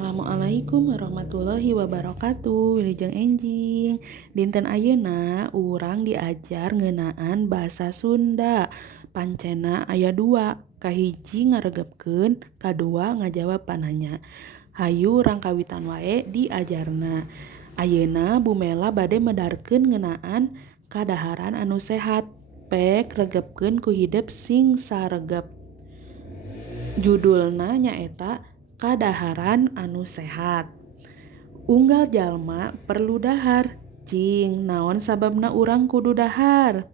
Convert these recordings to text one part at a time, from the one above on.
Assalamualaikum warahmatullahi wabarakatuh. Wilujeng enjing. Dinten ayeuna urang diajar ngeunaan basa Sunda. Pancena aya 2. Kahiji ngaregepkeun, kadua ngajawab pananya. Hayu urang kawitan wae diajarna. Ayeuna Bumela bade medarkeun ngeunaan kadaharan anu sehat. Pek regepkeun ku hidep sing saregep. Judulna nyaeta Kadaharan anu sehat. Unggal jalma perlu dahar. Cing, naon sababna urang kudu dahar?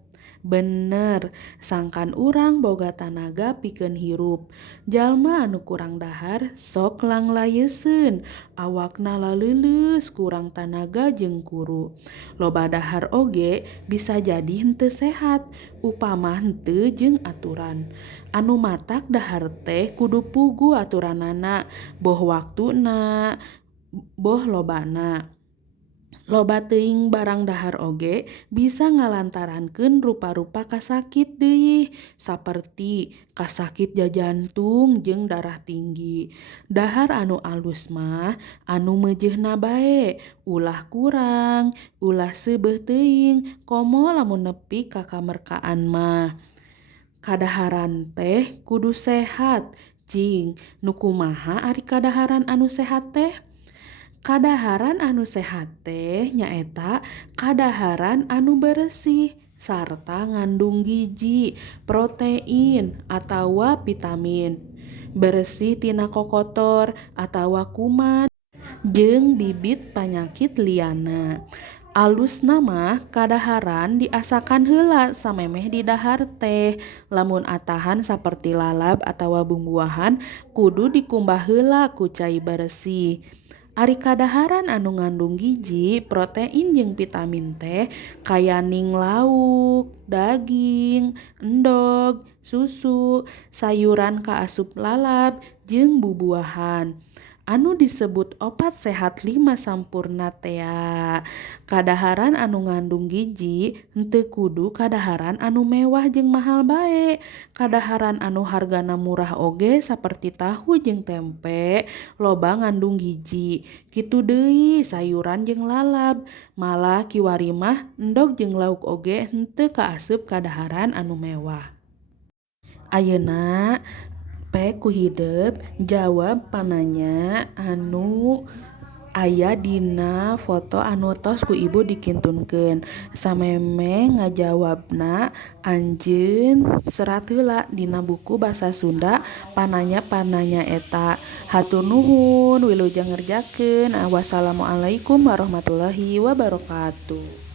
Bener, sangkan urang boga tanaga pikeun hirup. Jalma anu kurang dahar sok langlayeusseun, awakna laleuleus kurang tanaga jeung kuru. Loba dahar oge bisa jadi henteu sehat, upama henteu jeung aturan. Anu matak dahar teh kudu pugu aturanana, boh waktuna, boh lobana. Loba teuing barang dahar oge bisa ngalantarankeun rupa-rupa kasakit deui, saperti kasakit jantung jeung darah tinggi. Dahar anu alus mah anu meujeuhna bae, ulah kurang, ulah seubeuh teuing, komo lamun nepi ka kamerkaan mah. Kadaharan teh kudu sehat. Cing, nu kumaha ari kadaharan anu sehat teh? Kadaharan anu sehat teh nyaeta kadaharan anu bersih sarta ngandung gizi, protein atawa vitamin. Bersih tina kokotor atawa kuman jeung bibit panyakit liana. Alusna mah kadaharan diasakan heula samemeh di dahar teh. Lamun atahan saperti lalab atawa bumbuahan kudu dikumbah heula ku cai bersih. Ari kadaharan anu ngandung gizi, protein jeung vitamin teh kayaning lauk, daging, endog, susu, sayuran kaasup lalab jeung bubuahan. Anu disebut opat sehat 5 sampurna tea. Kadaharan anu ngandung gizi henteu kudu kadaharan anu mewah jeung mahal bae. Kadaharan anu hargana murah oge saperti tahu jeung tempe loba ngandung gizi. Kitu deui sayuran jeung lalab. Malah kiwari mah endog jeung lauk oge henteu kaasup kadaharan anu mewah. Ayeuna pek ku hidep jawab pananya anu aya dina foto anu tos ku ibu dikintunkeun. Samemeh ngajawabna anjeun serat heula dina buku basa Sunda pananya eta. Hatur nuhun, wilujeng ngerjakeun. Wassalamualaikum warahmatullahi wabarakatuh.